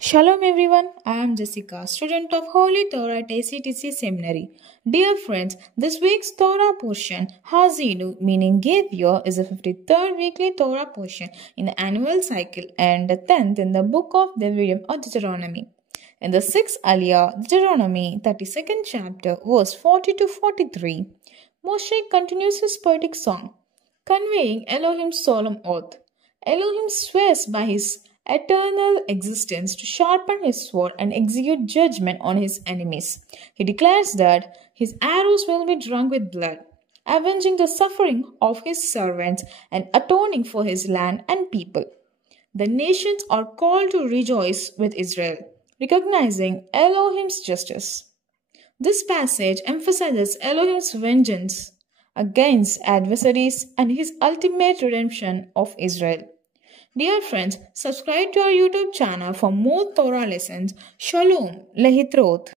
Shalom everyone, I am Jessica, student of Holy Torah at ACTC Seminary. Dear friends, this week's Torah portion, Hazinu, meaning gave year, is the 53rd weekly Torah portion in the annual cycle and the 10th in the book of Devarim or Deuteronomy. In the 6th Aliyah, Deuteronomy 32nd chapter, verse 40 to 43, Moshe continues his poetic song, conveying Elohim's solemn oath. Elohim swears by his eternal existence to sharpen his sword and execute judgment on his enemies. He declares that his arrows will be drunk with blood, avenging the suffering of his servants and atoning for his land and people. The nations are called to rejoice with Israel, recognizing Elohim's justice. This passage emphasizes Elohim's vengeance against adversaries and his ultimate redemption of Israel. Dear friends, subscribe to our YouTube channel for more Torah lessons. Shalom, Lehitrot.